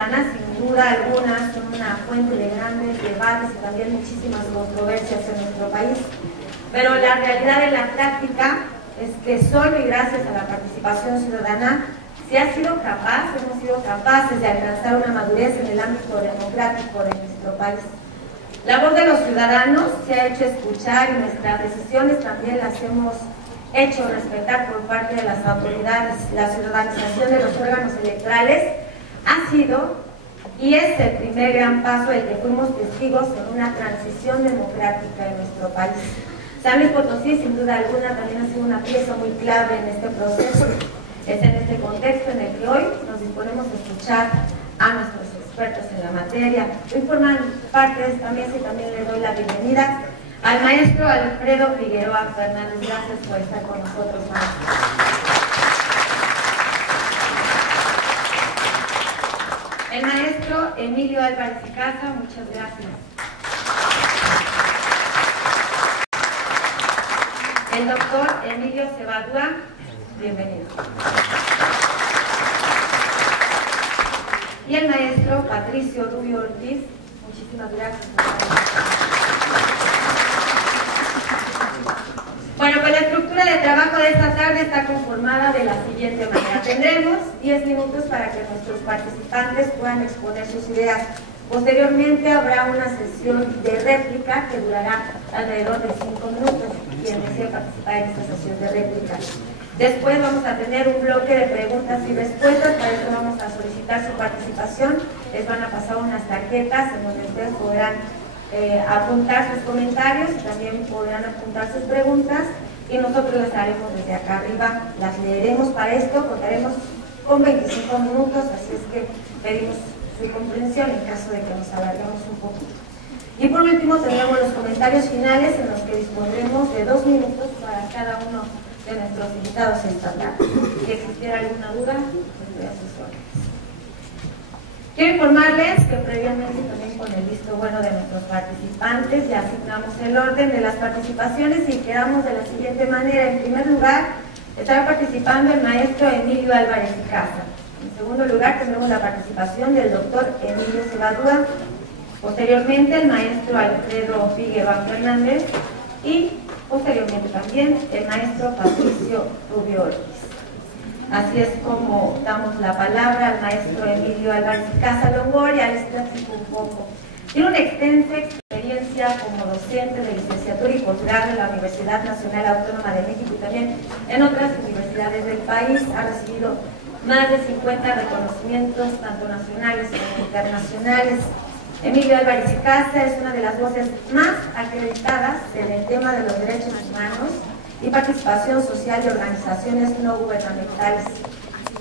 sin duda alguna son una fuente de grandes debates y también muchísimas controversias en nuestro país, pero la realidad de la práctica es que solo y gracias a la participación ciudadana hemos sido capaces de alcanzar una madurez en el ámbito democrático de nuestro país. La voz de los ciudadanos se ha hecho escuchar y nuestras decisiones también las hemos hecho respetar por parte de las autoridades. La ciudadanización de los órganos electorales ha sido y es el primer gran paso del que fuimos testigos en una transición democrática en nuestro país. San Luis Potosí, sin duda alguna, también ha sido una pieza muy clave en este proceso. Es en este contexto en el que hoy nos disponemos a escuchar a nuestros expertos en la materia. Hoy forman parte de esta mesa y también le doy la bienvenida al maestro Alfredo Figueroa Fernández. Gracias por estar con nosotros, maestro. El maestro Emilio Álvarez y Casa, muchas gracias. El doctor Emilio Cebadúa, bienvenido. Y el maestro Patricio Rubio Ortiz, muchísimas gracias. Bueno, pues la estructura de trabajo de esta tarde está conformada de la siguiente manera. Tendremos 10 minutos para que nuestros participantes puedan exponer sus ideas. Posteriormente habrá una sesión de réplica que durará alrededor de 5 minutos, quien desee participar en esta sesión de réplica. Después vamos a tener un bloque de preguntas y respuestas. Para eso vamos a solicitar su participación. Les van a pasar unas tarjetas en donde ustedes podrán apuntar sus comentarios y también podrán apuntar sus preguntas y nosotros las haremos desde acá arriba, las leeremos. Para esto contaremos con 25 minutos, así es que pedimos su comprensión en caso de que nos alarguemos un poquito. Y por último tendremos los comentarios finales en los que dispondremos de 2 minutos para cada uno de nuestros invitados esta tarde. Si existiera alguna duda, estoy a sus órdenes. Quiero informarles que previamente también con el visto bueno de nuestros participantes ya asignamos el orden de las participaciones y quedamos de la siguiente manera. En primer lugar, estará participando el maestro Emilio Álvarez y Casa. En segundo lugar, tendremos la participación del doctor Emilio Cebadúa. Posteriormente, el maestro Alfredo Figueroa Fernández y posteriormente también el maestro Patricio Rubio Ortiz. Así es como damos la palabra al maestro Emilio Álvarez y Casa Longoria. Les platico un poco. Tiene una extensa experiencia como docente de licenciatura y posgrado en la Universidad Nacional Autónoma de México y también en otras universidades del país. Ha recibido más de 50 reconocimientos, tanto nacionales como internacionales. Emilio Álvarez y Casa es una de las voces más acreditadas en el tema de los derechos humanos y participación social de organizaciones no gubernamentales.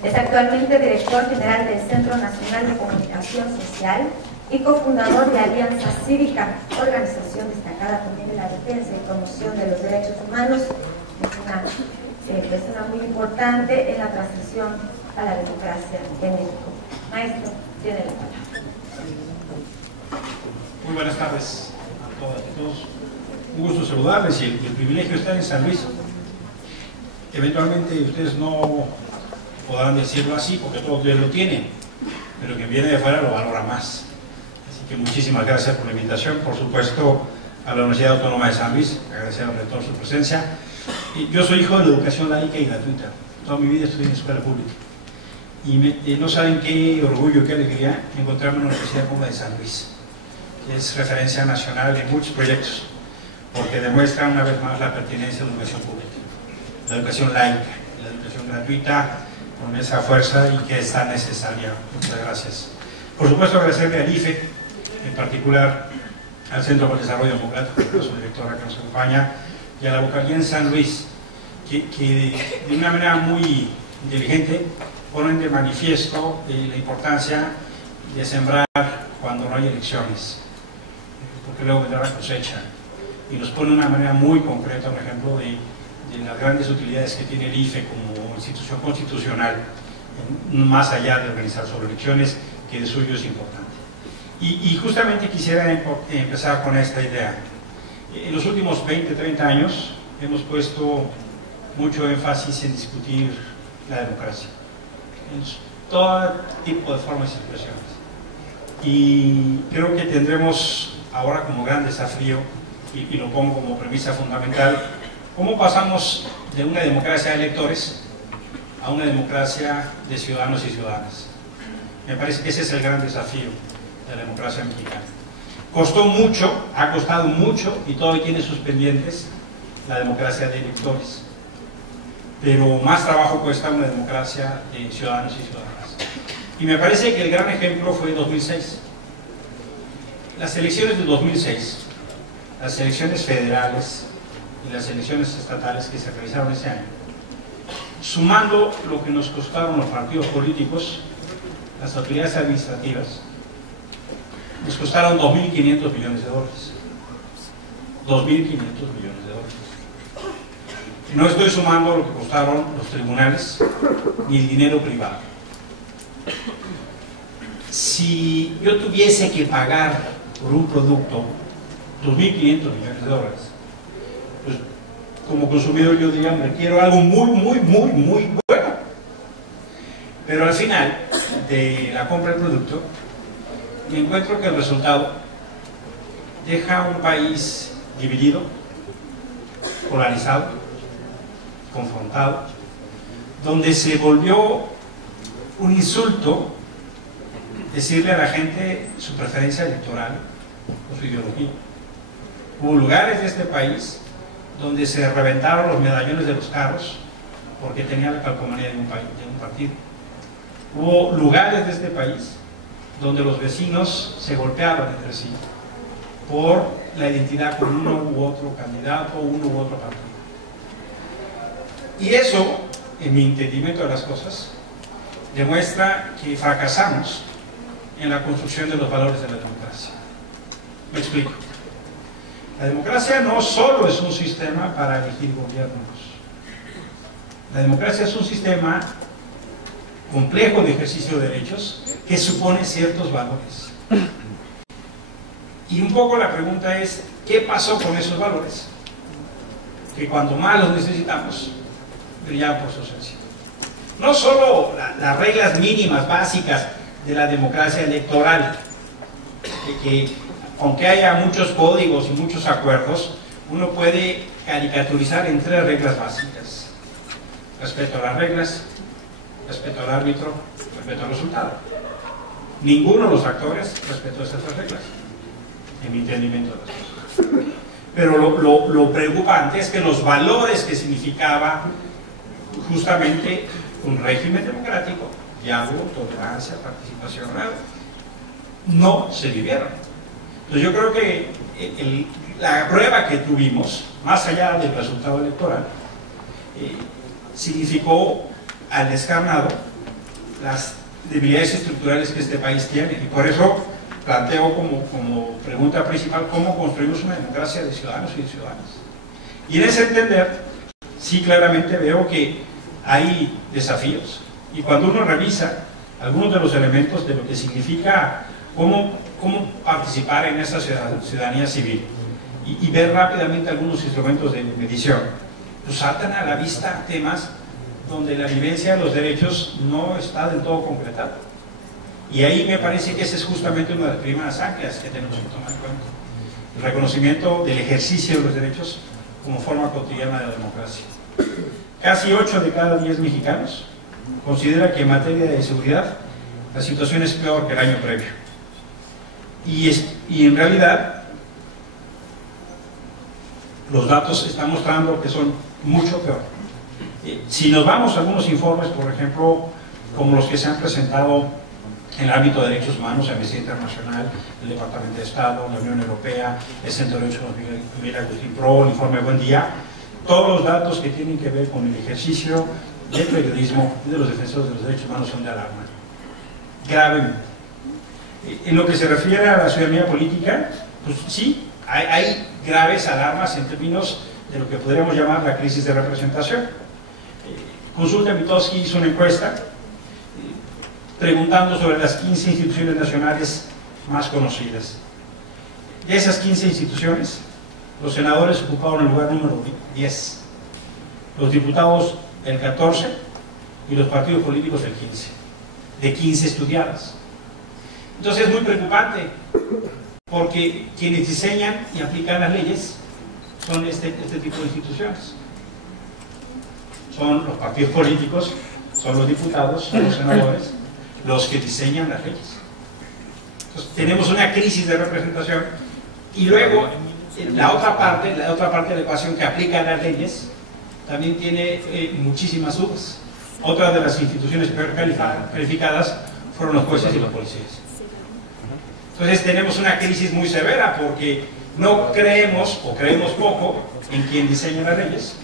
Es actualmente director general del Centro Nacional de Comunicación Social y cofundador de Alianza Cívica, organización destacada también en la defensa y promoción de los derechos humanos. Es una persona muy importante en la transición a la democracia en México. Maestro, tiene la palabra. Muy buenas tardes a todas y todos. Un gusto saludarles y el privilegio de estar en San Luis. Eventualmente ustedes no podrán decirlo así porque todos ustedes lo tienen, pero quien viene de fuera lo valora más. Así que muchísimas gracias por la invitación. Por supuesto, a la Universidad Autónoma de San Luis, agradecer al rector su presencia. Y yo soy hijo de la educación laica y gratuita. Toda mi vida estudié en escuela pública. Y no saben qué orgullo, qué alegría encontrarme en la Universidad Autónoma de San Luis, que es referencia nacional en muchos proyectos, porque demuestra una vez más la pertinencia de la educación pública, la educación laica, la educación gratuita, con esa fuerza y que es tan necesaria. Muchas gracias. Por supuesto, agradecerle al IFE, en particular al Centro para el Desarrollo Democrático, a su directora que nos acompaña, y a la vocalía en San Luis, que de una manera muy inteligente ponen de manifiesto la importancia de sembrar cuando no hay elecciones, porque luego vendrá la cosecha, y nos pone de una manera muy concreta un ejemplo de las grandes utilidades que tiene el IFE como institución constitucional, más allá de organizar solo elecciones, que de suyo es importante. Y justamente quisiera empezar con esta idea. En los últimos 20, 30 años hemos puesto mucho énfasis en discutir la democracia, en todo tipo de formas y expresiones. Y creo que tendremos ahora como gran desafío, y lo pongo como premisa fundamental, cómo pasamos de una democracia de electores a una democracia de ciudadanos y ciudadanas. Me parece que ese es el gran desafío de la democracia mexicana. Costó mucho, ha costado mucho, y todavía tiene sus pendientes la democracia de electores. Pero más trabajo cuesta una democracia de ciudadanos y ciudadanas. Y me parece que el gran ejemplo fue 2006. Las elecciones de 2006, las elecciones federales y las elecciones estatales que se realizaron ese año, sumando lo que nos costaron los partidos políticos, las autoridades administrativas, nos costaron 2.500 millones de dólares. 2.500 millones de dólares. No estoy sumando lo que costaron los tribunales ni el dinero privado. Si yo tuviese que pagar por un producto 2.500 millones de dólares, pues como consumidor yo diría, me quiero algo muy bueno. Pero al final de la compra del producto, me encuentro que el resultado deja un país dividido, polarizado, confrontado, donde se volvió un insulto decirle a la gente su preferencia electoral o su ideología. Hubo lugares de este país donde se reventaron los medallones de los carros porque tenían la calcomanía de un partido. Hubo lugares de este país donde los vecinos se golpeaban entre sí por la identidad con uno u otro candidato o uno u otro partido. Y eso, en mi entendimiento de las cosas, demuestra que fracasamos en la construcción de los valores de la democracia. Me explico. La democracia no solo es un sistema para elegir gobiernos. La democracia es un sistema complejo de ejercicio de derechos que supone ciertos valores. Y un poco la pregunta es, ¿qué pasó con esos valores? Que cuando más los necesitamos, brillaban por su ausencia. No solo las reglas mínimas, básicas de la democracia electoral, que aunque haya muchos códigos y muchos acuerdos, uno puede caricaturizar en 3 reglas básicas: respeto a las reglas, respeto al árbitro, respeto al resultado. Ninguno de los actores respetó esas 3 reglas, en mi entendimiento de las cosas. Pero lo preocupante es que los valores que significaba justamente un régimen democrático, diálogo, tolerancia, participación, no se vivieron. Entonces yo creo que la prueba que tuvimos, más allá del resultado electoral, significó al descarnado las debilidades estructurales que este país tiene, y por eso planteo como pregunta principal cómo construimos una democracia de ciudadanos y de ciudadanas. Y en ese entender, sí claramente veo que hay desafíos, y cuando uno revisa algunos de los elementos de lo que significa cómo participar en esa ciudadanía civil y ver rápidamente algunos instrumentos de medición, pues saltan a la vista temas donde la vivencia de los derechos no está del todo concretada. Y ahí me parece que esa es justamente una de las primeras anclas que tenemos que tomar en cuenta: el reconocimiento del ejercicio de los derechos como forma cotidiana de la democracia. Casi 8 de cada 10 mexicanos considera que en materia de seguridad la situación es peor que el año previo. Y en realidad los datos están mostrando que son mucho peor. Si nos vamos a algunos informes, por ejemplo, como los que se han presentado en el ámbito de derechos humanos, Amnistía Internacional, el Departamento de Estado, la Unión Europea, el Centro de Derechos Humanos Miguel Agustín Pro, el informe Buen Día, todos los datos que tienen que ver con el ejercicio del periodismo y de los defensores de los derechos humanos son de alarma, gravemente. En lo que se refiere a la ciudadanía política, pues sí, hay graves alarmas en términos de lo que podríamos llamar la crisis de representación. Consulta Mitofsky hizo una encuesta preguntando sobre las 15 instituciones nacionales más conocidas. De esas 15 instituciones, los senadores ocuparon el lugar número 10, los diputados el 14 y los partidos políticos el 15, de 15 estudiadas. Entonces es muy preocupante, porque quienes diseñan y aplican las leyes son este tipo de instituciones. Son los partidos políticos, son los diputados, son los senadores, los que diseñan las leyes. Entonces tenemos una crisis de representación, y luego la otra parte de la ecuación que aplica las leyes también tiene muchísimas dudas. Otra de las instituciones peor calificadas fueron los jueces y los policías. Entonces tenemos una crisis muy severa, porque no creemos, o creemos poco, en quien diseña las leyes,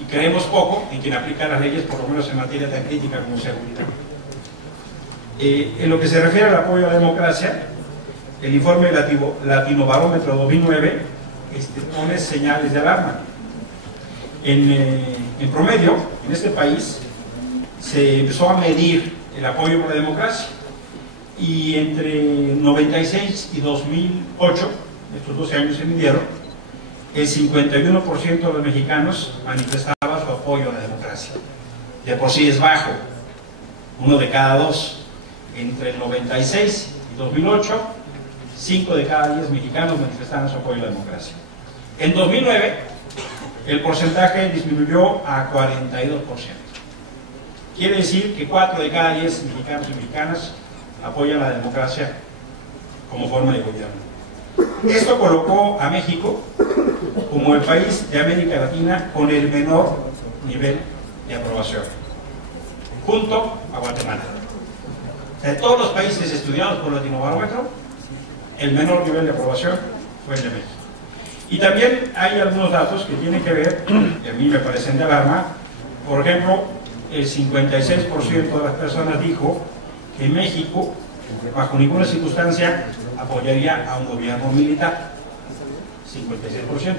y creemos poco en quien aplica las leyes, por lo menos en materia tan crítica como seguridad. En lo que se refiere al apoyo a la democracia, el informe Latinobarómetro 2009 pone señales de alarma. En promedio, en este país, se empezó a medir el apoyo por la democracia, y entre 96 y 2008, estos 12 años se midieron, el 51% de los mexicanos manifestaba su apoyo a la democracia. De por sí es bajo, 1 de cada 2. Entre el 96 y 2008, 5 de cada 10 mexicanos manifestaban su apoyo a la democracia. En 2009, el porcentaje disminuyó a 42%. Quiere decir que 4 de cada 10 mexicanos y mexicanas apoyan la democracia como forma de gobierno. Esto colocó a México como el país de América Latina con el menor nivel de aprobación, junto a Guatemala. De todos los países estudiados por Latinobarómetro, el menor nivel de aprobación fue el de México. Y también hay algunos datos que tienen que ver, que a mí me parecen de alarma. Por ejemplo, el 56% de las personas dijo que México, bajo ninguna circunstancia, apoyaría a un gobierno militar. 56%.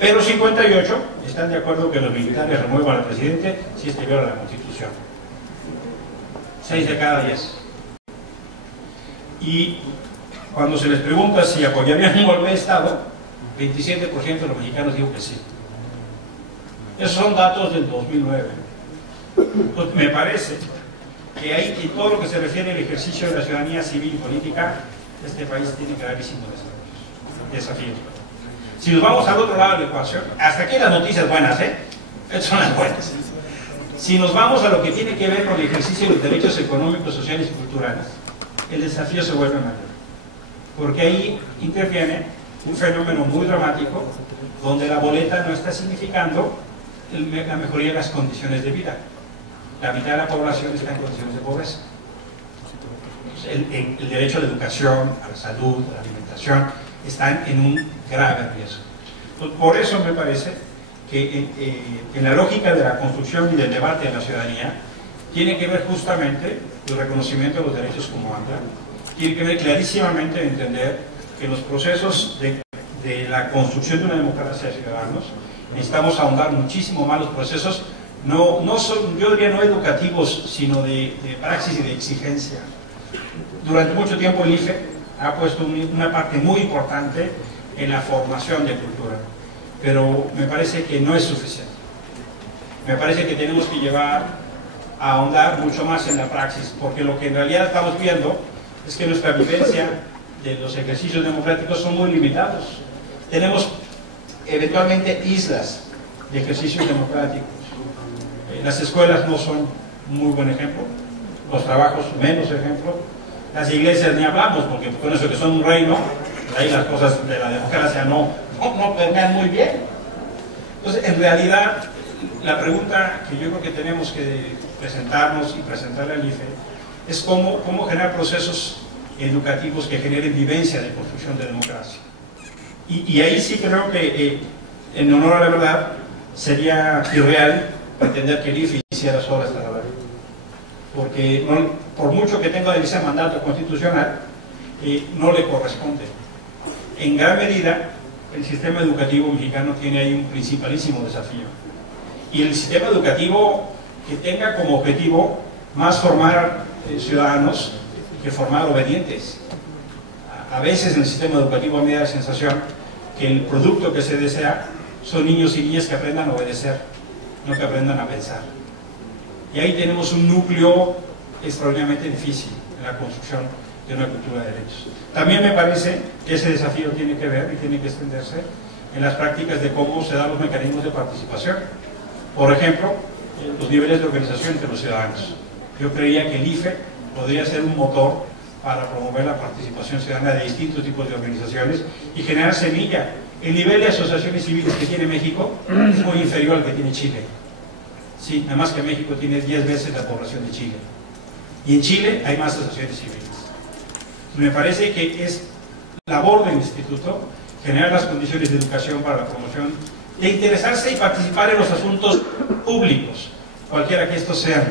Pero 58% están de acuerdo que los militares remuevan al presidente si este viola la Constitución. 6 de cada 10. Y cuando se les pregunta si apoyarían un golpe de Estado, 27% de los mexicanos dijo que sí. Esos son datos del 2009. Entonces, me parece que ahí, en todo lo que se refiere al ejercicio de la ciudadanía civil y política, este país tiene gravísimos desafíos. Si nos vamos al otro lado de la ecuación, hasta aquí las noticias buenas, estas son las buenas. Si nos vamos a lo que tiene que ver con el ejercicio de los derechos económicos, sociales y culturales, el desafío se vuelve mayor, porque ahí interviene un fenómeno muy dramático, donde la boleta no está significando la mejoría de las condiciones de vida. La mitad de la población está en condiciones de pobreza. El derecho a la educación, a la salud, a la alimentación, están en un grave riesgo. Entonces, por eso me parece que en la lógica de la construcción y del debate de la ciudadanía, tiene que ver justamente el reconocimiento de los derechos como ancla, tiene que ver clarísimamente en entender que en los procesos de la construcción de una democracia de ciudadanos necesitamos ahondar muchísimo más los procesos, no son, yo diría, no educativos, sino de praxis y de exigencia. Durante mucho tiempo el IFE ha puesto una parte muy importante en la formación de cultura, pero me parece que no es suficiente. Me parece que tenemos que llevar a ahondar mucho más en la praxis, porque lo que en realidad estamos viendo es que nuestra vivencia de los ejercicios democráticos son muy limitados. Tenemos eventualmente islas de ejercicios democráticos. Las escuelas no son muy buen ejemplo, los trabajos menos ejemplo, las iglesias ni hablamos, porque con eso que son un reino, ahí las cosas de la democracia no permean muy bien. Entonces, en realidad, la pregunta que yo creo que tenemos que presentarnos y presentarle al IFE es cómo generar procesos educativos que generen vivencia de construcción de democracia. Y ahí sí creo que, en honor a la verdad, sería irreal pretender que el IFE hiciera sola esta labor. Porque por mucho que tenga ese mandato constitucional, no le corresponde. En gran medida, el sistema educativo mexicano tiene ahí un principalísimo desafío. Y el sistema educativo que tenga como objetivo más formar ciudadanos que formar obedientes. A veces en el sistema educativo a mí me da la sensación que el producto que se desea son niños y niñas que aprendan a obedecer, no que aprendan a pensar. Y ahí tenemos un núcleo extraordinariamente difícil en la construcción de una cultura de derechos. También me parece que ese desafío tiene que ver y tiene que extenderse en las prácticas de cómo se dan los mecanismos de participación. Por ejemplo, los niveles de organización entre los ciudadanos. Yo creía que el IFE podría ser un motor para promover la participación ciudadana de distintos tipos de organizaciones y generar semilla. El nivel de asociaciones civiles que tiene México es muy inferior al que tiene Chile. Sí, nada más que México tiene 10 veces la población de Chile. Y en Chile hay más asociaciones civiles. Me parece que es labor del instituto generar las condiciones de educación para la promoción, de interesarse y participar en los asuntos públicos, cualquiera que estos sean,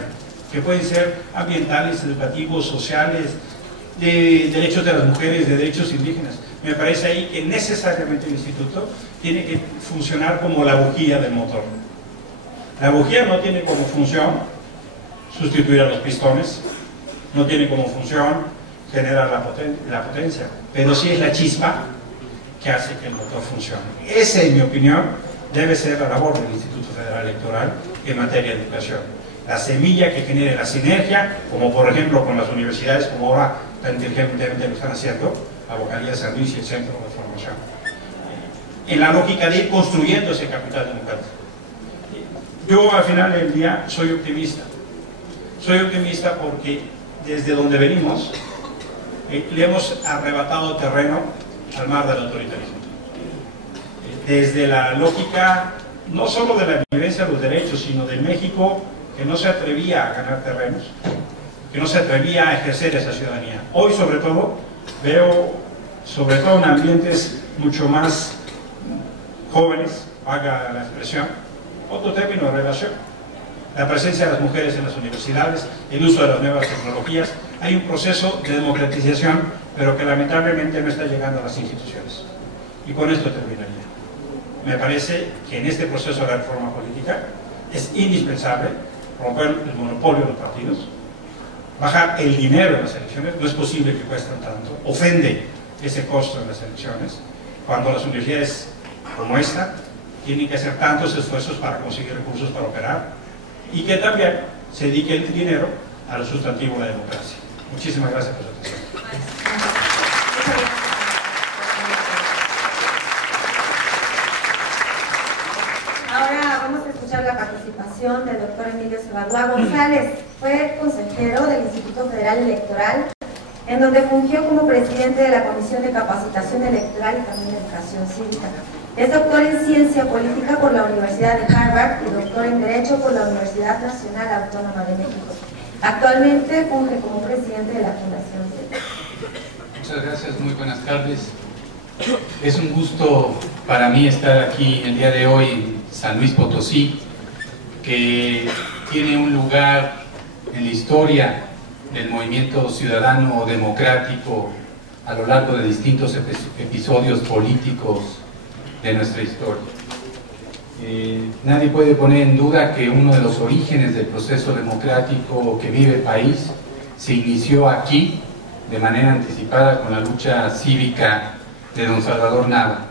que pueden ser ambientales, educativos, sociales, de derechos de las mujeres, de derechos indígenas. Me parece ahí que necesariamente el instituto tiene que funcionar como la bujía del motor. La bujía no tiene como función sustituir a los pistones, no tiene como función generar la potencia, pero sí es la chispa que hace que el motor funcione. Esa, en mi opinión, debe ser la labor del Instituto Federal Electoral en materia de educación. La semilla que genere la sinergia, como por ejemplo con las universidades, como ahora tan inteligentemente lo están haciendo, la Vocalía San Luis y el Centro de Formación, en la lógica de ir construyendo ese capital democrático. Yo al final del día soy optimista. Soy optimista porque desde donde venimos le hemos arrebatado terreno al mar del autoritarismo. Desde la lógica no solo de la vivencia de los derechos, sino de México que no se atrevía a ganar terrenos, que no se atrevía a ejercer esa ciudadanía. Hoy sobre todo veo, sobre todo en ambientes mucho más jóvenes, haga la expresión, otro término de relación, la presencia de las mujeres en las universidades, el uso de las nuevas tecnologías. Hay un proceso de democratización, pero que lamentablemente no está llegando a las instituciones. Y con esto terminaría. Me parece que en este proceso de la reforma política es indispensable romper el monopolio de los partidos, bajar el dinero de las elecciones. No es posible que cuesten tanto, ofende ese costo en las elecciones, cuando las universidades como esta tienen que hacer tantos esfuerzos para conseguir recursos para operar, y que también se dedique el dinero a lo sustantivo de la democracia. Muchísimas gracias por su atención. Ahora vamos a escuchar la participación del doctor Emilio Cebadúa González. Fue consejero del Instituto Federal Electoral, en donde fungió como presidente de la Comisión de Capacitación Electoral y también de Educación Cívica. Es doctor en Ciencia Política por la Universidad de Harvard y doctor en Derecho por la Universidad Nacional Autónoma de México. Actualmente funge como presidente de la Fundación CETES. Muchas gracias, muy buenas tardes. Es un gusto para mí estar aquí el día de hoy en San Luis Potosí, que tiene un lugar en la historia del movimiento ciudadano democrático a lo largo de distintos episodios políticos de nuestra historia. Nadie puede poner en duda que uno de los orígenes del proceso democrático que vive el país se inició aquí de manera anticipada con la lucha cívica de don Salvador Nava.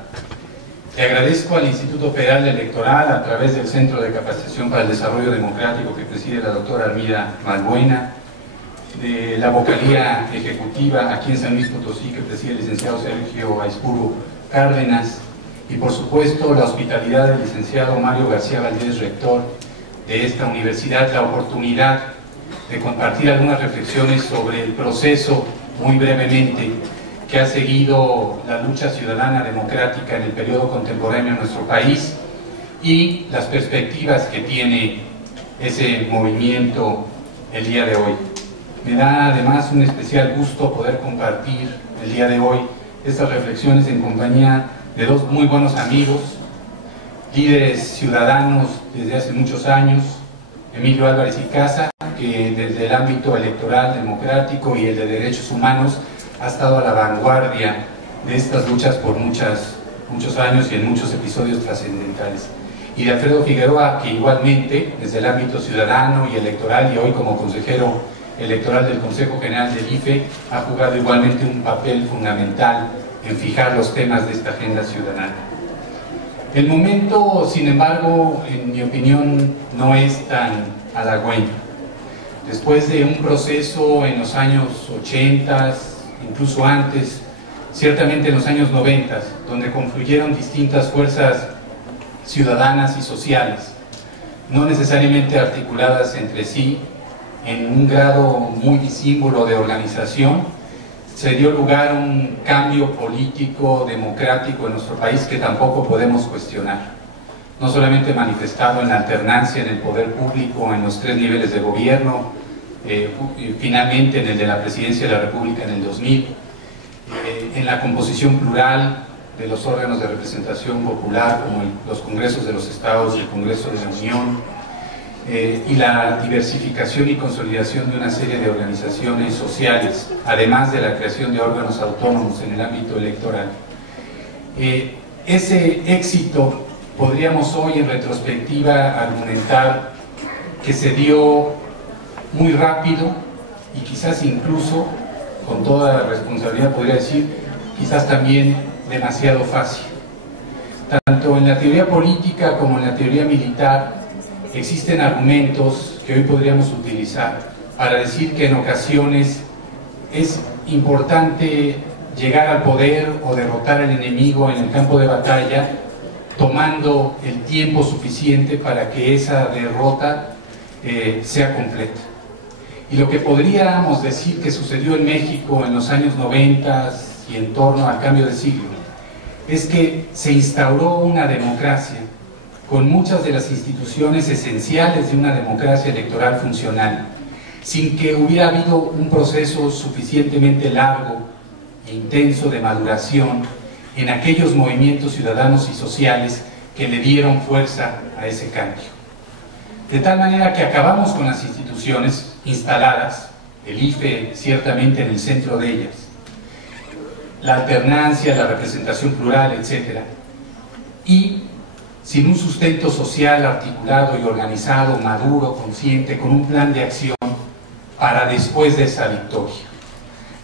Le agradezco al Instituto Federal Electoral, a través del Centro de Capacitación para el Desarrollo Democrático que preside la doctora Armida Malbuena, de la vocalía ejecutiva aquí en San Luis Potosí que preside el licenciado Sergio Aispuro Cárdenas, y por supuesto la hospitalidad del licenciado Mario García Valdés, rector de esta universidad, la oportunidad de compartir algunas reflexiones sobre el proceso, muy brevemente, que ha seguido la lucha ciudadana democrática en el periodo contemporáneo en nuestro país y las perspectivas que tiene ese movimiento el día de hoy. Me da además un especial gusto poder compartir el día de hoy estas reflexiones en compañía de dos muy buenos amigos, líderes ciudadanos desde hace muchos años, Emilio Álvarez y Casa, que desde el ámbito electoral, democrático y el de derechos humanos ha estado a la vanguardia de estas luchas por muchos años y en muchos episodios trascendentales. Y de Alfredo Figueroa, que igualmente desde el ámbito ciudadano y electoral y hoy como consejero electoral del Consejo General del IFE ha jugado igualmente un papel fundamental en fijar los temas de esta agenda ciudadana. El momento, sin embargo, en mi opinión, no es tan halagüeño. Después de un proceso en los años 80, incluso antes, ciertamente en los años 90, donde confluyeron distintas fuerzas ciudadanas y sociales, no necesariamente articuladas entre sí en un grado muy disímbolo de organización, se dio lugar a un cambio político, democrático en nuestro país que tampoco podemos cuestionar. No solamente manifestado en la alternancia en el poder público, en los 3 niveles de gobierno, finalmente en el de la Presidencia de la República en el 2000, en la composición plural de los órganos de representación popular como los congresos de los estados y el Congreso de la Unión, y la diversificación y consolidación de una serie de organizaciones sociales, además de la creación de órganos autónomos en el ámbito electoral. Ese éxito podríamos hoy en retrospectiva argumentar que se dio muy rápido y quizás incluso, con toda responsabilidad podría decir, quizás también demasiado fácil. Tanto en la teoría política como en la teoría militar existen argumentos que hoy podríamos utilizar para decir que en ocasiones es importante llegar al poder o derrotar al enemigo en el campo de batalla tomando el tiempo suficiente para que esa derrota sea completa. Y lo que podríamos decir que sucedió en México en los años 90 y en torno al cambio de siglo es que se instauró una democracia con muchas de las instituciones esenciales de una democracia electoral funcional, sin que hubiera habido un proceso suficientemente largo e intenso de maduración en aquellos movimientos ciudadanos y sociales que le dieron fuerza a ese cambio. De tal manera que acabamos con las instituciones instaladas, el IFE ciertamente en el centro de ellas, la alternancia, la representación plural, etc. Y sin un sustento social articulado y organizado, maduro, consciente, con un plan de acción para después de esa victoria.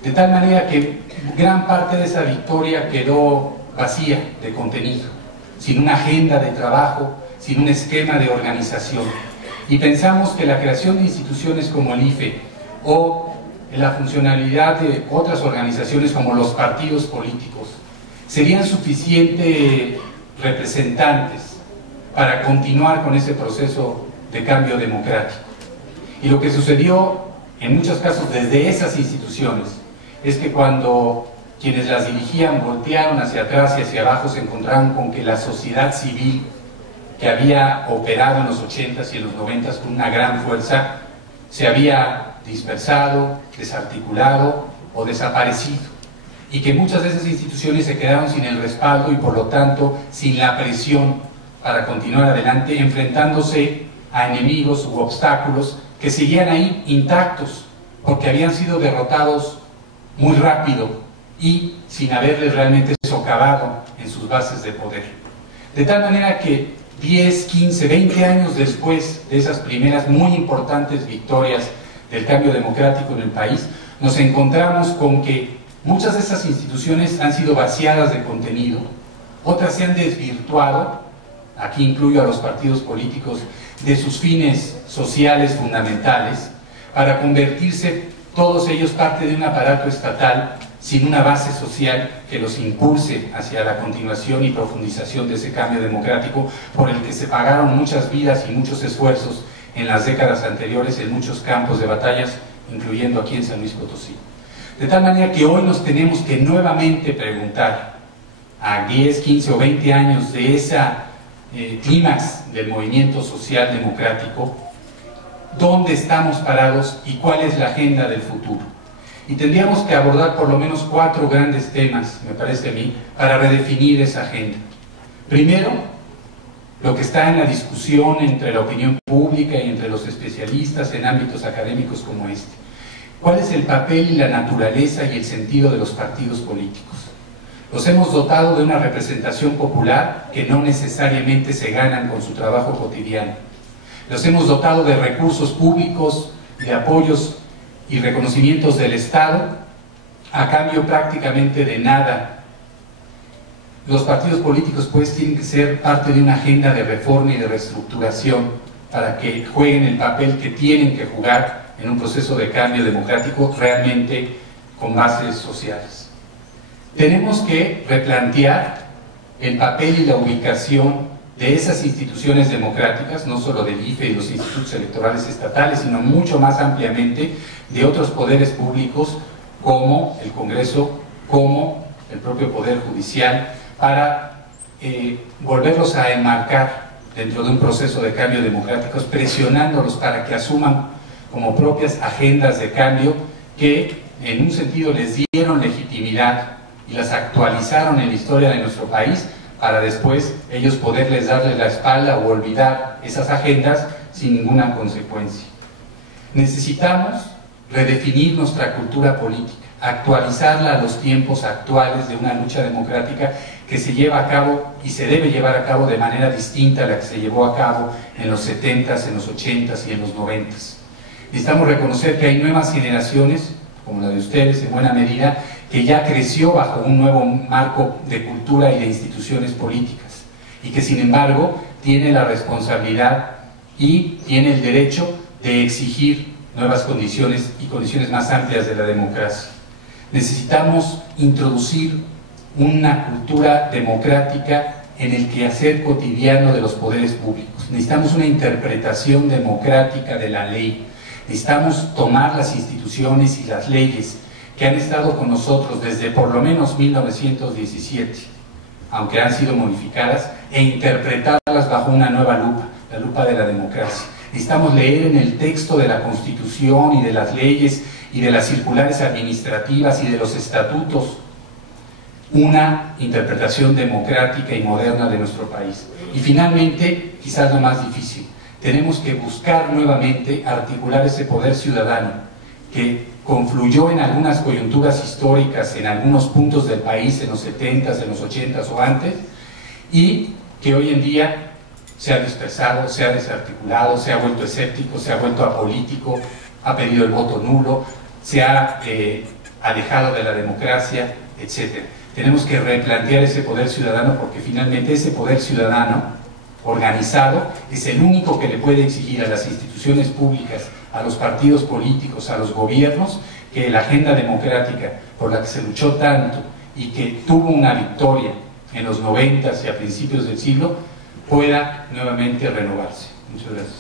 De tal manera que gran parte de esa victoria quedó vacía de contenido, sin una agenda de trabajo, sin un esquema de organización. Y pensamos que la creación de instituciones como el IFE o la funcionalidad de otras organizaciones como los partidos políticos serían suficientes representantes para continuar con ese proceso de cambio democrático. Y lo que sucedió en muchos casos desde esas instituciones es que cuando quienes las dirigían voltearon hacia atrás y hacia abajo, se encontraron con que la sociedad civil que había operado en los 80s y en los 90s con una gran fuerza se había dispersado, desarticulado o desaparecido, y que muchas de esas instituciones se quedaron sin el respaldo y por lo tanto sin la presión para continuar adelante, enfrentándose a enemigos u obstáculos que seguían ahí intactos porque habían sido derrotados muy rápido y sin haberles realmente socavado en sus bases de poder. De tal manera que 10, 15, 20 años después de esas primeras muy importantes victorias del cambio democrático en el país, nos encontramos con que muchas de esas instituciones han sido vaciadas de contenido, otras se han desvirtuado, aquí incluyo a los partidos políticos, de sus fines sociales fundamentales, para convertirse todos ellos parte de un aparato estatal sin una base social que los impulse hacia la continuación y profundización de ese cambio democrático por el que se pagaron muchas vidas y muchos esfuerzos en las décadas anteriores en muchos campos de batallas, incluyendo aquí en San Luis Potosí. De tal manera que hoy nos tenemos que nuevamente preguntar, a 10, 15 o 20 años de esa clímax del movimiento social democrático, ¿dónde estamos parados y cuál es la agenda del futuro? Y tendríamos que abordar por lo menos 4 grandes temas, me parece a mí, para redefinir esa agenda. Primero, lo que está en la discusión entre la opinión pública y entre los especialistas en ámbitos académicos como este. ¿Cuál es el papel y la naturaleza y el sentido de los partidos políticos? Los hemos dotado de una representación popular que no necesariamente se ganan con su trabajo cotidiano. Los hemos dotado de recursos públicos, de apoyos y reconocimientos del Estado, a cambio prácticamente de nada. Los partidos políticos pues tienen que ser parte de una agenda de reforma y de reestructuración para que jueguen el papel que tienen que jugar en un proceso de cambio democrático realmente con bases sociales. Tenemos que replantear el papel y la ubicación de esas instituciones democráticas, no solo del IFE y los institutos electorales estatales, sino mucho más ampliamente de otros poderes públicos como el Congreso, como el propio Poder Judicial, para volverlos a enmarcar dentro de un proceso de cambio democrático, presionándolos para que asuman como propias agendas de cambio que en un sentido les dieron legitimidad y las actualizaron en la historia de nuestro país, para después ellos poderles darle la espalda o olvidar esas agendas sin ninguna consecuencia. Necesitamos redefinir nuestra cultura política, actualizarla a los tiempos actuales de una lucha democrática que se lleva a cabo y se debe llevar a cabo de manera distinta a la que se llevó a cabo en los 70s, en los 80s y en los 90s. Necesitamos reconocer que hay nuevas generaciones, como la de ustedes en buena medida, que ya creció bajo un nuevo marco de cultura y de instituciones políticas, y que sin embargo tiene la responsabilidad y tiene el derecho de exigir nuevas condiciones y condiciones más amplias de la democracia. Necesitamos introducir una cultura democrática en el quehacer cotidiano de los poderes públicos. Necesitamos una interpretación democrática de la ley. Necesitamos tomar las instituciones y las leyes que han estado con nosotros desde por lo menos 1917, aunque han sido modificadas, e interpretarlas bajo una nueva lupa, la lupa de la democracia. Necesitamos leer en el texto de la Constitución y de las leyes y de las circulares administrativas y de los estatutos una interpretación democrática y moderna de nuestro país. Y finalmente, quizás lo más difícil, tenemos que buscar nuevamente articular ese poder ciudadano que confluyó en algunas coyunturas históricas, en algunos puntos del país, en los 70s, en los 80s o antes, y que hoy en día se ha dispersado, se ha desarticulado, se ha vuelto escéptico, se ha vuelto apolítico, ha pedido el voto nulo, se ha alejado de la democracia, etc. Tenemos que replantear ese poder ciudadano, porque finalmente ese poder ciudadano organizado es el único que le puede exigir a las instituciones públicas, a los partidos políticos, a los gobiernos, que la agenda democrática por la que se luchó tanto y que tuvo una victoria en los 90s y a principios del siglo, pueda nuevamente renovarse. Muchas gracias.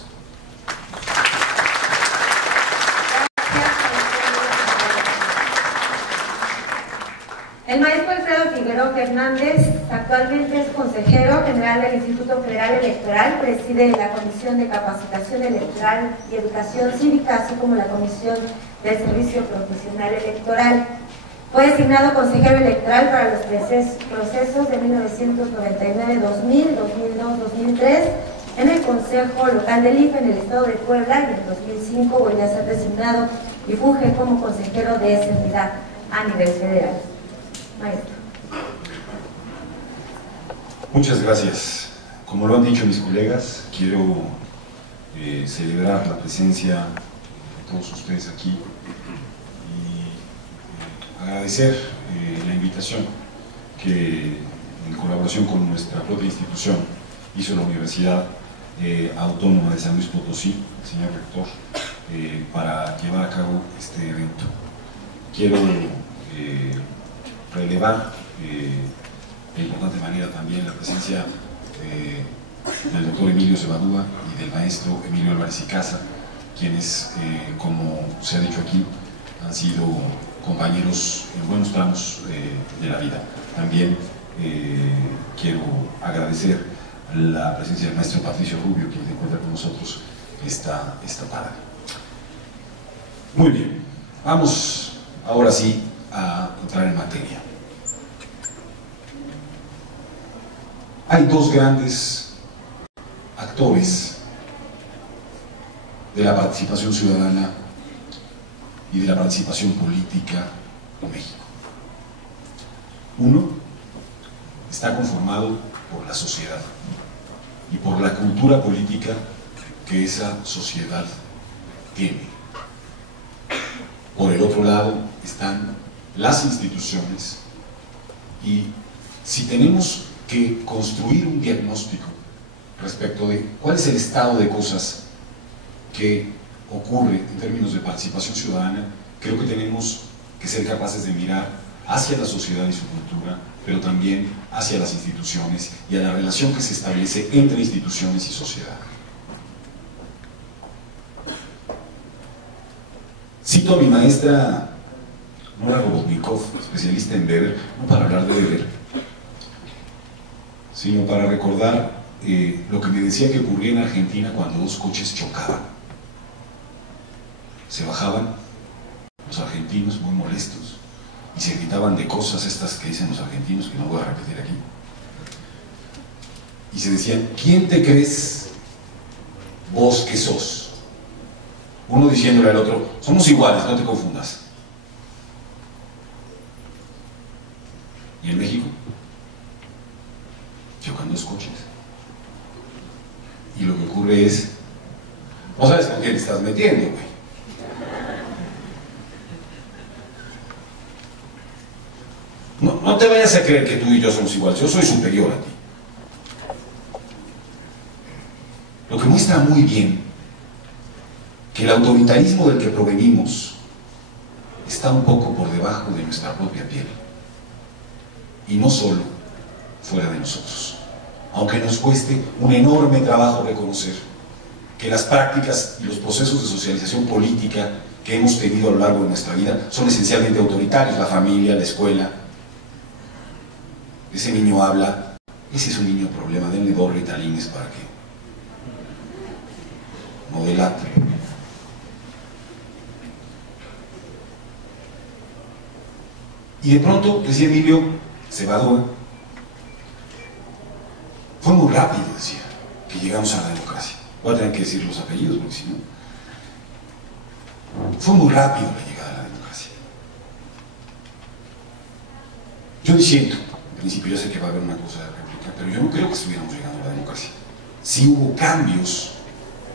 El maestro Alfredo Figueroa Fernández actualmente es consejero general del Instituto Federal Electoral, preside la Comisión de Capacitación Electoral y Educación Cívica, así como la Comisión del Servicio Profesional Electoral. Fue designado consejero electoral para los procesos de 1999, 2000, 2002, 2003 en el Consejo Local del IFE en el Estado de Puebla, y en 2005 volvió a ser designado y funge como consejero de esa entidad a nivel federal. Maestro. Muchas gracias. Como lo han dicho mis colegas, quiero celebrar la presencia de todos ustedes aquí y agradecer la invitación que, en colaboración con nuestra propia institución, hizo la Universidad Autónoma de San Luis Potosí, el señor rector, para llevar a cabo este evento. Quiero relevar de importante manera también la presencia del doctor Emilio Cebadúa y del maestro Emilio Álvarez y Casa, quienes, como se ha dicho aquí, han sido compañeros en buenos tramos de la vida. También quiero agradecer la presencia del maestro Patricio Rubio, quien se encuentra con nosotros esta tarde. Muy bien, vamos ahora sí a entrar en materia. Hay dos grandes actores de la participación ciudadana y de la participación política en México. Uno está conformado por la sociedad y por la cultura política que esa sociedad tiene. Por el otro lado están las instituciones, y si tenemos que construir un diagnóstico respecto de cuál es el estado de cosas que ocurre en términos de participación ciudadana, creo que tenemos que ser capaces de mirar hacia la sociedad y su cultura, pero también hacia las instituciones y a la relación que se establece entre instituciones y sociedad. Cito a mi maestra Nora Robotnikov, especialista en Weber, no para hablar de Weber, sino para recordar lo que me decía que ocurría en Argentina cuando dos coches chocaban. Se bajaban los argentinos muy molestos y se gritaban de cosas estas que dicen los argentinos, que no voy a repetir aquí, y se decían: ¿quién te crees vos que sos? Uno diciéndole al otro: somos iguales, no te confundas. ¿Y en México? Chocan dos coches. Y lo que ocurre es: no sabes con quién te estás metiendo, güey. No te vayas a creer que tú y yo somos iguales, yo soy superior a ti. Lo que muestra muy bien que el autoritarismo del que provenimos está un poco por debajo de nuestra propia piel. Y no solo fuera de nosotros. Aunque nos cueste un enorme trabajo reconocer que las prácticas y los procesos de socialización política que hemos tenido a lo largo de nuestra vida son esencialmente autoritarios: la familia, la escuela. Ese niño habla, ese es un niño problema, denle 2 Ritalines para que no delate. Y de pronto, decía Emilio Cebadúa, fue muy rápido, decía, que llegamos a la democracia. Voy a tener que decir los apellidos, porque si no... Fue muy rápido la llegada a la democracia. Yo diciendo, en principio, yo sé que va a haber una cosa de réplica, pero yo no creo que estuviéramos llegando a la democracia. Sí hubo cambios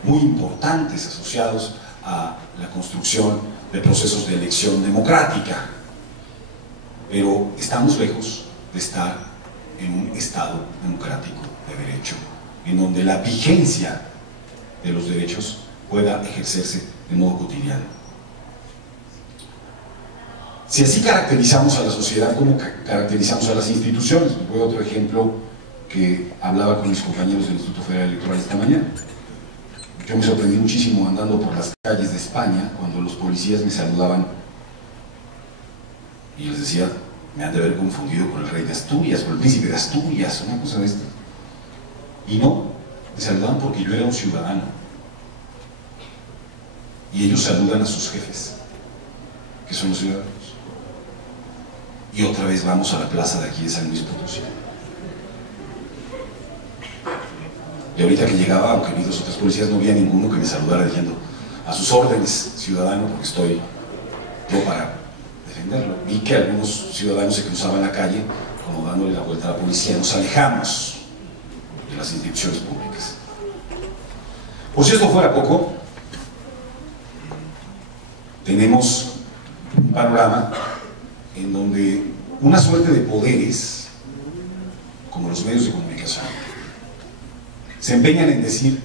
muy importantes asociados a la construcción de procesos de elección democrática, pero estamos lejos de estar en un Estado democrático de derecho, en donde la vigencia de los derechos pueda ejercerse de modo cotidiano. Si así caracterizamos a la sociedad, ¿cómo caracterizamos a las instituciones? Me voy a otro ejemplo que hablaba con mis compañeros del Instituto Federal Electoral esta mañana. Yo me sorprendí muchísimo andando por las calles de España cuando los policías me saludaban y les decía: me han de haber confundido con el rey de Asturias, con el príncipe de Asturias, una cosa de esta. Y no, me saludaban porque yo era un ciudadano. Y ellos saludan a sus jefes, que son los ciudadanos. Y otra vez vamos a la plaza de aquí de San Luis Potosí. Y ahorita que llegaba, aunque vi 2 o 3 policías, no había ninguno que me saludara diciendo: a sus órdenes, ciudadano, porque estoy yo para defenderlo. Vi que algunos ciudadanos se cruzaban la calle como dándole la vuelta a la policía. Nos alejamos de las instituciones públicas. Por si esto fuera poco, tenemos un panorama en donde una suerte de poderes, como los medios de comunicación, se empeñan en decir,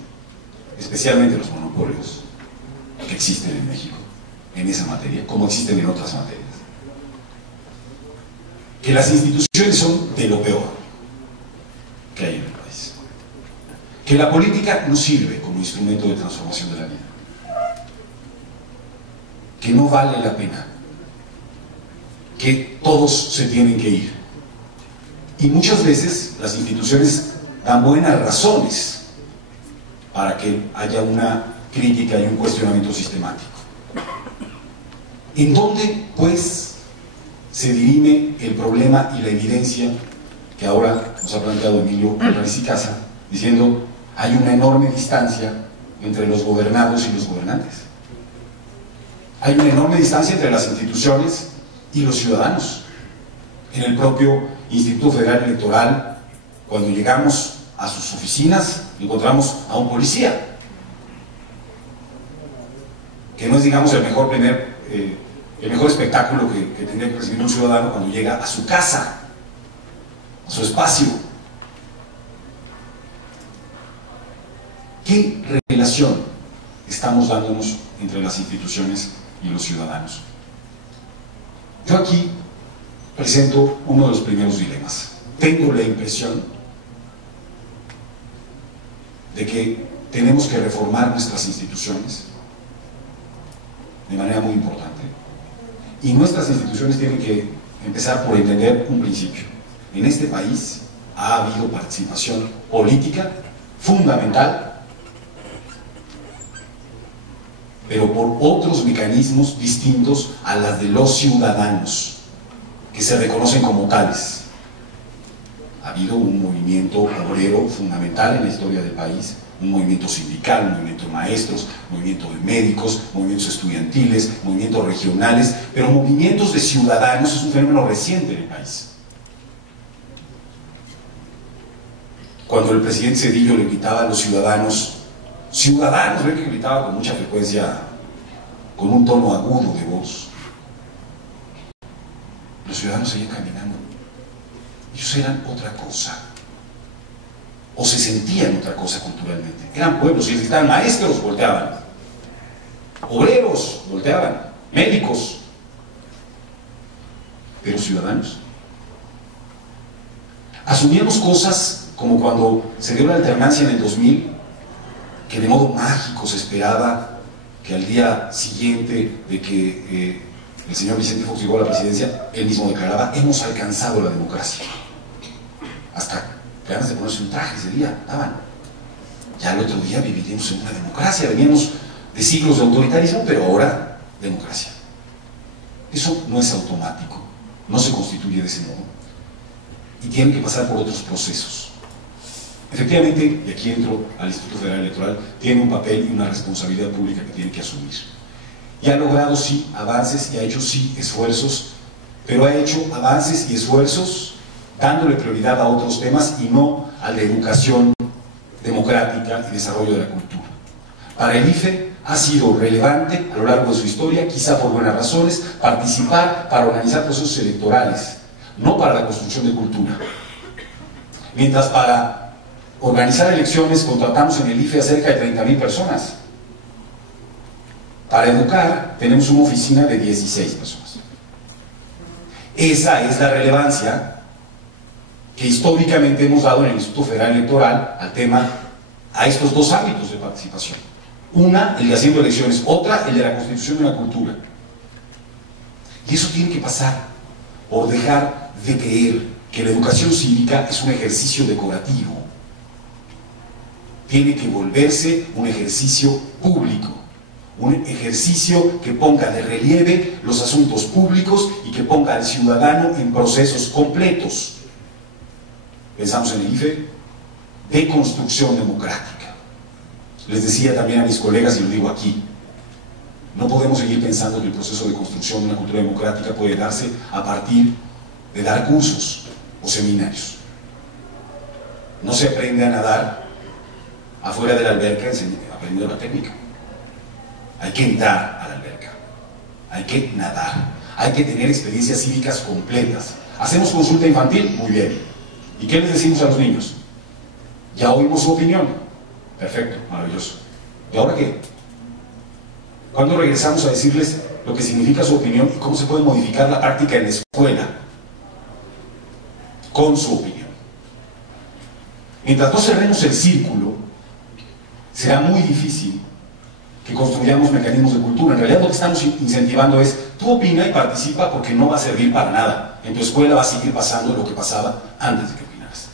especialmente los monopolios que existen en México en esa materia, como existen en otras materias, que las instituciones son de lo peor que hay en el país, que la política no sirve como instrumento de transformación de la vida, que no vale la pena, que todos se tienen que ir. Y muchas veces las instituciones dan buenas razones para que haya una crítica y un cuestionamiento sistemático. ¿En dónde, pues, se dirime el problema y la evidencia que ahora nos ha planteado Emilio Álvarez y Casa, diciendo: hay una enorme distancia entre los gobernados y los gobernantes? Hay una enorme distancia entre las instituciones y los ciudadanos. En el propio Instituto Federal Electoral, cuando llegamos a sus oficinas, encontramos a un policía, que no es, digamos, el mejor espectáculo que tendría que recibir un ciudadano cuando llega a su casa, a su espacio. ¿Qué relación estamos dándonos entre las instituciones y los ciudadanos? Yo aquí presento uno de los primeros dilemas. Tengo la impresión de que tenemos que reformar nuestras instituciones de manera muy importante, y nuestras instituciones tienen que empezar por entender un principio. En este país ha habido participación política fundamental, pero por otros mecanismos distintos a las de los ciudadanos, que se reconocen como tales. Ha habido un movimiento obrero fundamental en la historia del país, un movimiento sindical, un movimiento de maestros, un movimiento de médicos, movimientos estudiantiles, movimientos regionales, pero movimientos de ciudadanos es un fenómeno reciente en el país. Cuando el presidente Zedillo le gritaba a los ciudadanos, ve que gritaba con mucha frecuencia, con un tono agudo de voz, los ciudadanos seguían caminando. Ellos eran otra cosa, o se sentían otra cosa culturalmente. Eran pueblos, y estaban maestros, volteaban, obreros, volteaban, médicos, pero ciudadanos. Asumíamos cosas como cuando se dio la alternancia en el 2000, que de modo mágico se esperaba que al día siguiente de que el señor Vicente Fox llegó a la presidencia, él mismo declaraba: hemos alcanzado la democracia. Hasta ganas de ponerse un traje ese día daban. Ya el otro día vivíamos en una democracia, veníamos de siglos de autoritarismo, pero ahora democracia. Eso no es automático, no se constituye de ese modo, y tiene que pasar por otros procesos. Efectivamente, y aquí entro al Instituto Federal Electoral, tiene un papel y una responsabilidad pública que tiene que asumir. Y ha logrado sí avances y ha hecho sí esfuerzos, pero ha hecho avances y esfuerzos dándole prioridad a otros temas y no a la educación democrática y desarrollo de la cultura. Para el IFE ha sido relevante a lo largo de su historia, quizá por buenas razones, participar para organizar procesos electorales, no para la construcción de cultura. Mientras para organizar elecciones contratamos en el IFE a cerca de 30,000 personas. Para educar tenemos una oficina de 16 personas. Esa es la relevancia que históricamente hemos dado en el Instituto Federal Electoral al tema, a estos dos ámbitos de participación. Una, el de haciendo elecciones; otra, el de la constitución de una cultura. Y eso tiene que pasar por dejar de creer que la educación cívica es un ejercicio decorativo. Tiene que volverse un ejercicio público, un ejercicio que ponga de relieve los asuntos públicos y que ponga al ciudadano en procesos completos. Pensamos en el IFE de construcción democrática. Les decía también a mis colegas, y lo digo aquí, no podemos seguir pensando que el proceso de construcción de una cultura democrática puede darse a partir de dar cursos o seminarios. No se aprende a nadar afuera de la alberca aprendiendo la técnica. Hay que entrar a la alberca, hay que nadar, hay que tener experiencias cívicas completas. ¿Hacemos consulta infantil? Muy bien. ¿Y qué les decimos a los niños? Ya oímos su opinión. Perfecto, maravilloso. ¿Y ahora qué? ¿Cuándo regresamos a decirles lo que significa su opinión y cómo se puede modificar la práctica en la escuela con su opinión? Mientras no cerremos el círculo, será muy difícil que construyamos mecanismos de cultura. En realidad lo que estamos incentivando es: tú opina y participa, porque no va a servir para nada. En tu escuela va a seguir pasando lo que pasaba antes de que opinaras.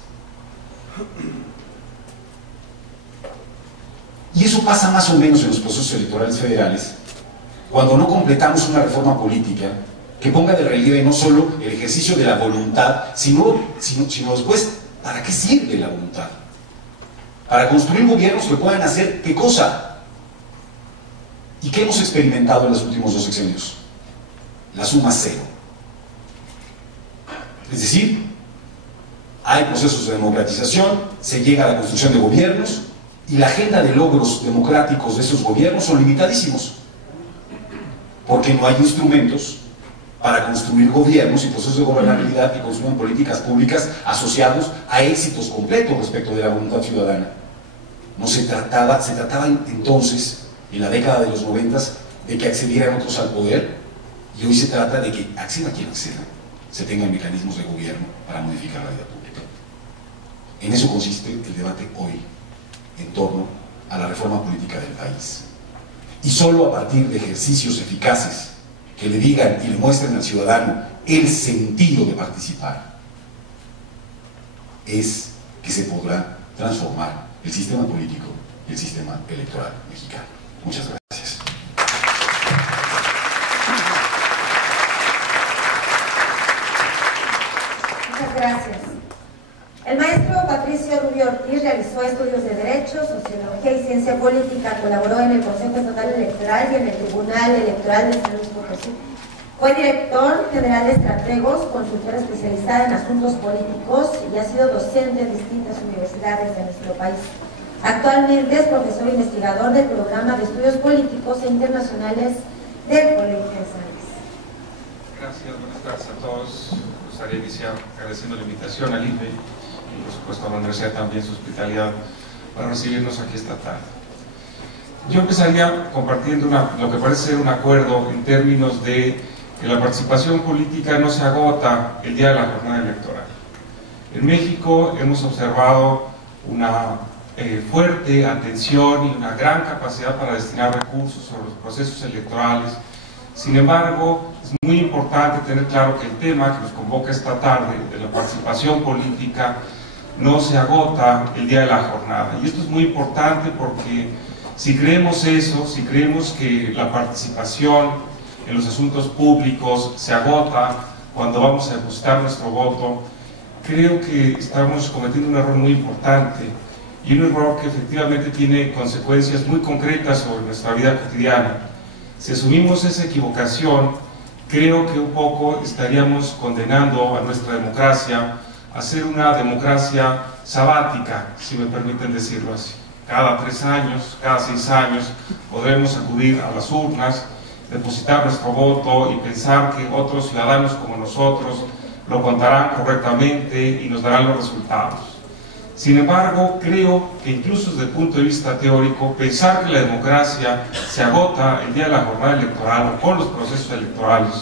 Y eso pasa más o menos en los procesos electorales federales, cuando no completamos una reforma política que ponga de relieve no solo el ejercicio de la voluntad, sino después, ¿para qué sirve la voluntad? Para construir gobiernos que puedan hacer ¿qué cosa? ¿Y qué hemos experimentado en los últimos 2 sexenios? La suma cero. Es decir, hay procesos de democratización, se llega a la construcción de gobiernos, y la agenda de logros democráticos de esos gobiernos son limitadísimos, porque no hay instrumentos para construir gobiernos y procesos de gobernabilidad que construyan políticas públicas asociados a éxitos completos respecto de la voluntad ciudadana. No se trataba entonces, en la década de los 90, de que accedieran otros al poder Y hoy se trata de que, acceda quien acceda, se tengan mecanismos de gobierno para modificar la vida pública. En eso consiste el debate hoy, en torno a la reforma política del país. Y solo a partir de ejercicios eficaces que le digan y le muestren al ciudadano el sentido de participar, es que se podrá transformar el sistema político y el sistema electoral mexicano. Muchas gracias. Muchas gracias. El maestro Patricio Rubio Ortiz realizó estudios de Derecho, Sociología y Ciencia Política, colaboró en el Consejo Estatal Electoral y en el Tribunal Electoral de San Luis Potosí. Fue director general de Estrategos, consultora especializada en asuntos políticos y ha sido docente en distintas universidades de nuestro país. Actualmente es profesor investigador del Programa de Estudios Políticos e Internacionales del Colegio de San Luis. Gracias, buenas tardes a todos. Me gustaría iniciar agradeciendo la invitación al INPE y por supuesto a la universidad también su hospitalidad para recibirnos aquí esta tarde. Yo empezaría compartiendo lo que parece ser un acuerdo en términos de que la participación política no se agota el día de la jornada electoral. En México hemos observado una fuerte atención y una gran capacidad para destinar recursos sobre los procesos electorales. Sin embargo, es muy importante tener claro que el tema que nos convoca esta tarde de la participación política no se agota el día de la jornada. Y esto es muy importante porque si creemos eso, si creemos que la participación en los asuntos públicos se agota cuando vamos a depositar nuestro voto, creo que estamos cometiendo un error muy importante y un error que efectivamente tiene consecuencias muy concretas sobre nuestra vida cotidiana. Si asumimos esa equivocación, creo que un poco estaríamos condenando a nuestra democracia a ser una democracia sabática, si me permiten decirlo así. Cada 3 años, cada 6 años podremos acudir a las urnas, depositar nuestro voto y pensar que otros ciudadanos como nosotros lo contarán correctamente y nos darán los resultados. Sin embargo, creo que incluso desde el punto de vista teórico, pensar que la democracia se agota el día de la jornada electoral o con los procesos electorales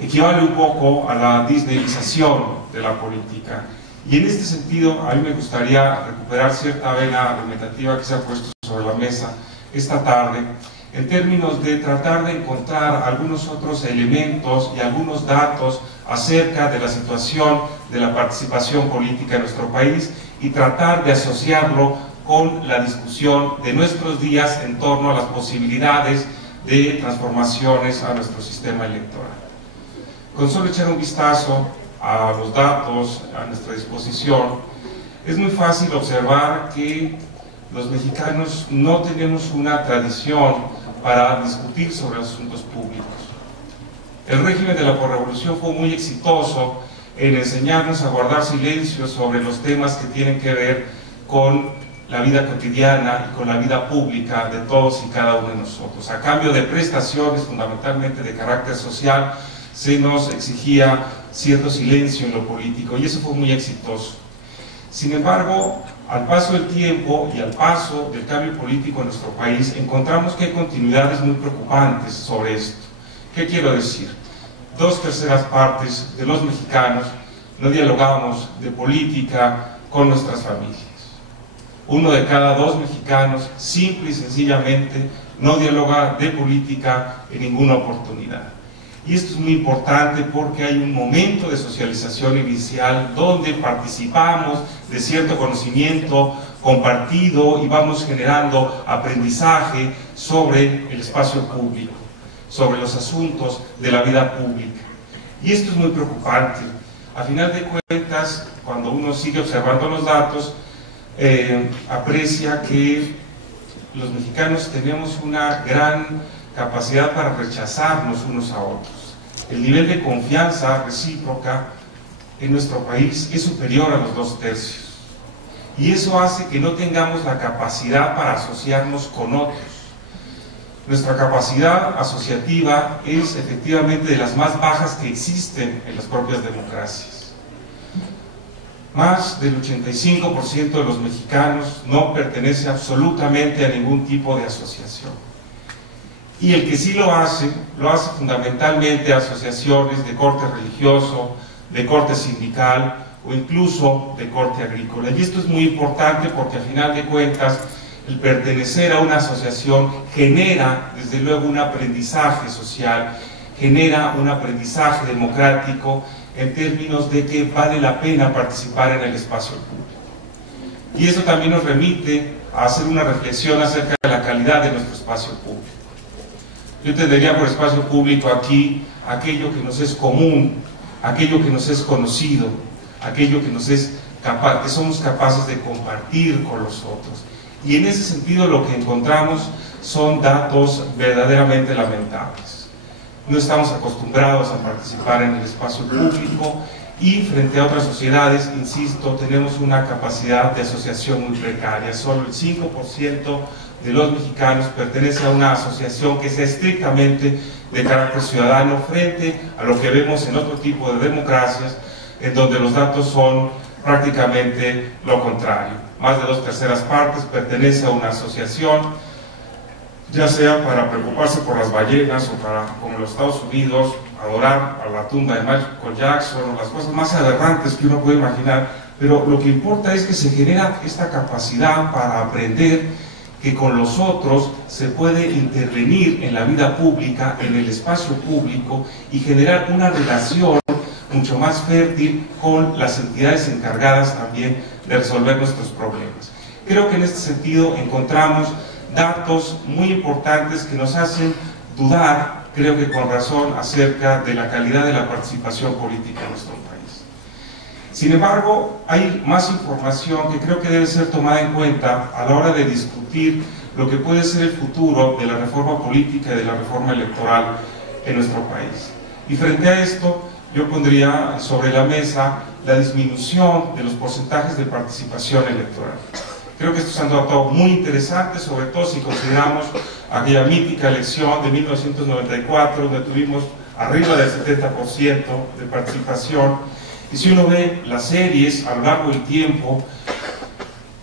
equivale un poco a la disneyización de la política. Y en este sentido, a mí me gustaría recuperar cierta vena argumentativa que se ha puesto sobre la mesa esta tarde, en términos de tratar de encontrar algunos otros elementos y algunos datos acerca de la situación de la participación política en nuestro país y tratar de asociarlo con la discusión de nuestros días en torno a las posibilidades de transformaciones a nuestro sistema electoral. Con solo echar un vistazo a los datos a nuestra disposición, es muy fácil observar que los mexicanos no tenemos una tradición para discutir sobre los asuntos públicos. El régimen de la posrevolución fue muy exitoso en enseñarnos a guardar silencio sobre los temas que tienen que ver con la vida cotidiana y con la vida pública de todos y cada uno de nosotros. A cambio de prestaciones, fundamentalmente de carácter social, se nos exigía cierto silencio en lo político y eso fue muy exitoso. Sin embargo, al paso del tiempo y al paso del cambio político en nuestro país, encontramos que hay continuidades muy preocupantes sobre esto. ¿Qué quiero decir? 2/3 partes de los mexicanos no dialogamos de política con nuestras familias. 1 de cada 2 mexicanos, simple y sencillamente, no dialoga de política en ninguna oportunidad. Y esto es muy importante porque hay un momento de socialización inicial donde participamos de cierto conocimiento compartido y vamos generando aprendizaje sobre el espacio público, sobre los asuntos de la vida pública. Y esto es muy preocupante. A final de cuentas, cuando uno sigue observando los datos, aprecia que los mexicanos tenemos una gran capacidad para rechazarnos unos a otros. El nivel de confianza recíproca en nuestro país es superior a los 2/3. Y eso hace que no tengamos la capacidad para asociarnos con otros. Nuestra capacidad asociativa es efectivamente de las más bajas que existen en las propias democracias. Más del 85% de los mexicanos no pertenece absolutamente a ningún tipo de asociación. y el que sí lo hace fundamentalmente asociaciones de corte religioso, de corte sindical o incluso de corte agrícola. Y esto es muy importante porque al final de cuentas el pertenecer a una asociación genera desde luego un aprendizaje social, genera un aprendizaje democrático en términos de que vale la pena participar en el espacio público. Y eso también nos remite a hacer una reflexión acerca de la calidad de nuestro espacio público. Yo entendería por espacio público aquí aquello que nos es común, aquello que nos es conocido, aquello que que somos capaces de compartir con los otros. Y en ese sentido lo que encontramos son datos verdaderamente lamentables. No estamos acostumbrados a participar en el espacio público y frente a otras sociedades, insisto, tenemos una capacidad de asociación muy precaria. Solo el 5% de los mexicanos pertenece a una asociación que sea estrictamente de carácter ciudadano frente a lo que vemos en otro tipo de democracias en donde los datos son prácticamente lo contrario. Más de 2/3 partes pertenece a una asociación, ya sea para preocuparse por las ballenas o para, como en los Estados Unidos, adorar a la tumba de Michael Jackson o las cosas más aberrantes que uno puede imaginar, pero lo que importa es que se genera esta capacidad para aprender que con los otros se puede intervenir en la vida pública, en el espacio público y generar una relación mucho más fértil con las entidades encargadas también de resolver nuestros problemas. Creo que en este sentido encontramos datos muy importantes que nos hacen dudar, creo que con razón, acerca de la calidad de la participación política en nuestro país. Sin embargo, hay más información que creo que debe ser tomada en cuenta a la hora de discutir lo que puede ser el futuro de la reforma política y de la reforma electoral en nuestro país. Y frente a esto, yo pondría sobre la mesa la disminución de los porcentajes de participación electoral. Creo que esto es un dato muy interesante, sobre todo si consideramos aquella mítica elección de 1994, donde tuvimos arriba del 70% de participación. Y si uno ve las series a lo largo del tiempo,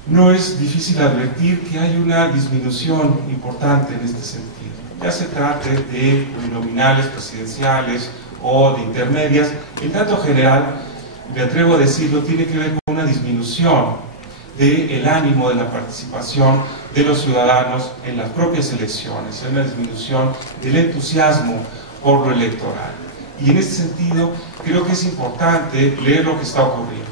no es difícil advertir que hay una disminución importante en este sentido. Ya se trate de plurinominales presidenciales o de intermedias, el dato general, me atrevo a decirlo, tiene que ver con una disminución del ánimo de la participación de los ciudadanos en las propias elecciones, una disminución del entusiasmo por lo electoral. Y en este sentido, creo que es importante leer lo que está ocurriendo.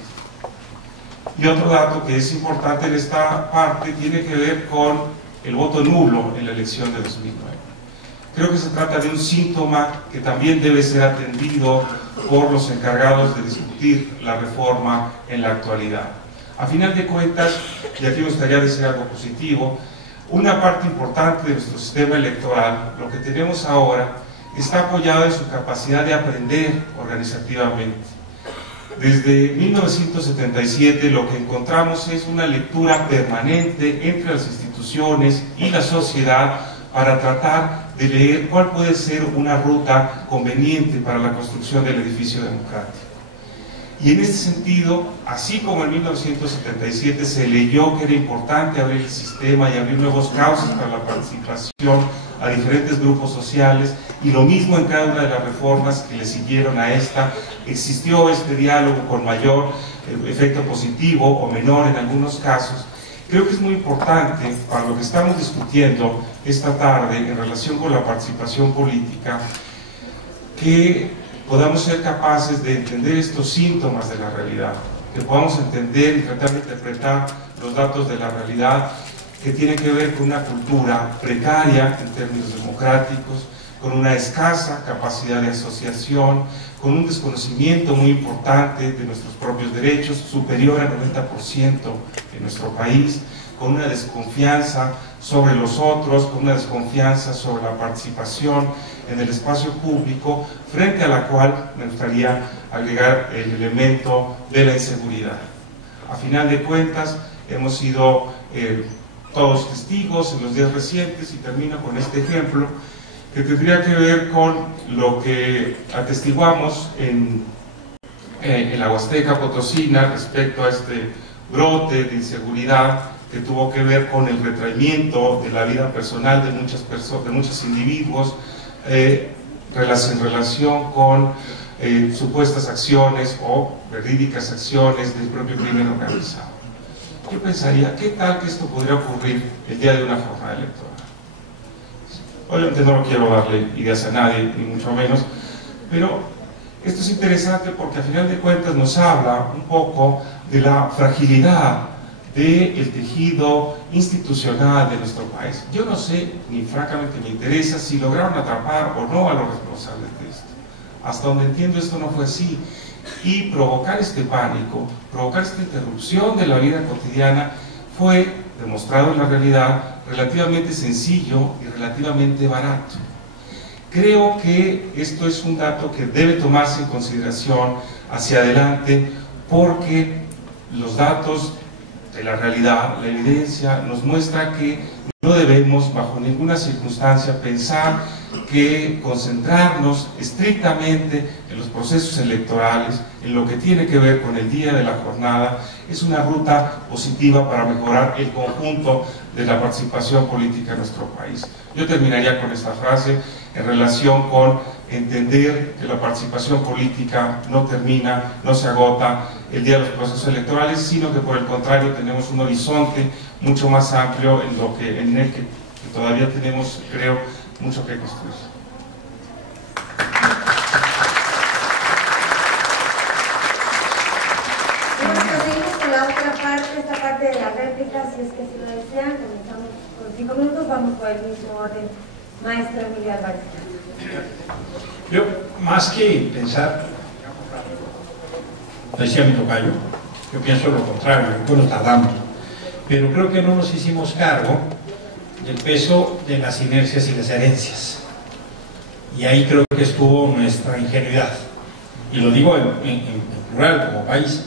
Y otro dato que es importante en esta parte tiene que ver con el voto nulo en la elección de 2009. Creo que se trata de un síntoma que también debe ser atendido por los encargados de discutir la reforma en la actualidad. A final de cuentas, y aquí me gustaría decir algo positivo, una parte importante de nuestro sistema electoral, lo que tenemos ahora, está apoyado en su capacidad de aprender organizativamente. Desde 1977 lo que encontramos es una lectura permanente entre las instituciones y la sociedad para tratar de leer cuál puede ser una ruta conveniente para la construcción del edificio democrático. Y en este sentido, así como en 1977 se leyó que era importante abrir el sistema y abrir nuevos cauces para la participación a diferentes grupos sociales, y lo mismo en cada una de las reformas que le siguieron a esta, existió este diálogo con mayor efecto positivo o menor en algunos casos. Creo que es muy importante para lo que estamos discutiendo esta tarde en relación con la participación política, que podamos ser capaces de entender estos síntomas de la realidad, que podamos entender y tratar de interpretar los datos de la realidad que tienen que ver con una cultura precaria en términos democráticos, con una escasa capacidad de asociación, con un desconocimiento muy importante de nuestros propios derechos, superior al 90% en nuestro país, con una desconfianza sobre los otros, con una desconfianza sobre la participación en el espacio público, frente a la cual me gustaría agregar el elemento de la inseguridad. A final de cuentas, hemos sido todos testigos en los días recientes, y termino con este ejemplo, que tendría que ver con lo que atestiguamos en la Huasteca Potosina respecto a este brote de inseguridad que tuvo que ver con el retraimiento de la vida personal de muchos individuos en relación con supuestas acciones o verídicas acciones del propio crimen organizado. Yo pensaría, ¿qué tal que esto podría ocurrir el día de una jornada electoral? Obviamente no quiero darle ideas a nadie, ni mucho menos, pero esto es interesante porque a final de cuentas nos habla un poco de la fragilidad del tejido institucional de nuestro país. Yo no sé, ni francamente me interesa, si lograron atrapar o no a los responsables de esto. Hasta donde entiendo esto no fue así. Y provocar este pánico, provocar esta interrupción de la vida cotidiana fue, demostrado en la realidad, relativamente sencillo y relativamente barato. Creo que esto es un dato que debe tomarse en consideración hacia adelante, porque los datos de la realidad, la evidencia, nos muestra que no debemos bajo ninguna circunstancia pensar que concentrarnos estrictamente en los procesos electorales, en lo que tiene que ver con el día de la jornada, es una ruta positiva para mejorar el conjunto de la participación política en nuestro país. Yo terminaría con esta frase en relación con entender que la participación política no termina, no se agota el día de los procesos electorales, sino que por el contrario tenemos un horizonte mucho más amplio en el que todavía tenemos, creo, mucho que construir. Bueno, seguimos con la otra parte, esta parte de la réplica, si es que así lo desean. Comenzamos con 5 minutos, vamos por el mismo orden. Maestro Emilio Álvarez. Yo, más que pensar, decía mi tocayo, yo pienso lo contrario, que nos tardamos, pero creo que no nos hicimos cargo del peso de las inercias y las herencias, y ahí creo que estuvo nuestra ingenuidad, y lo digo en plural como país.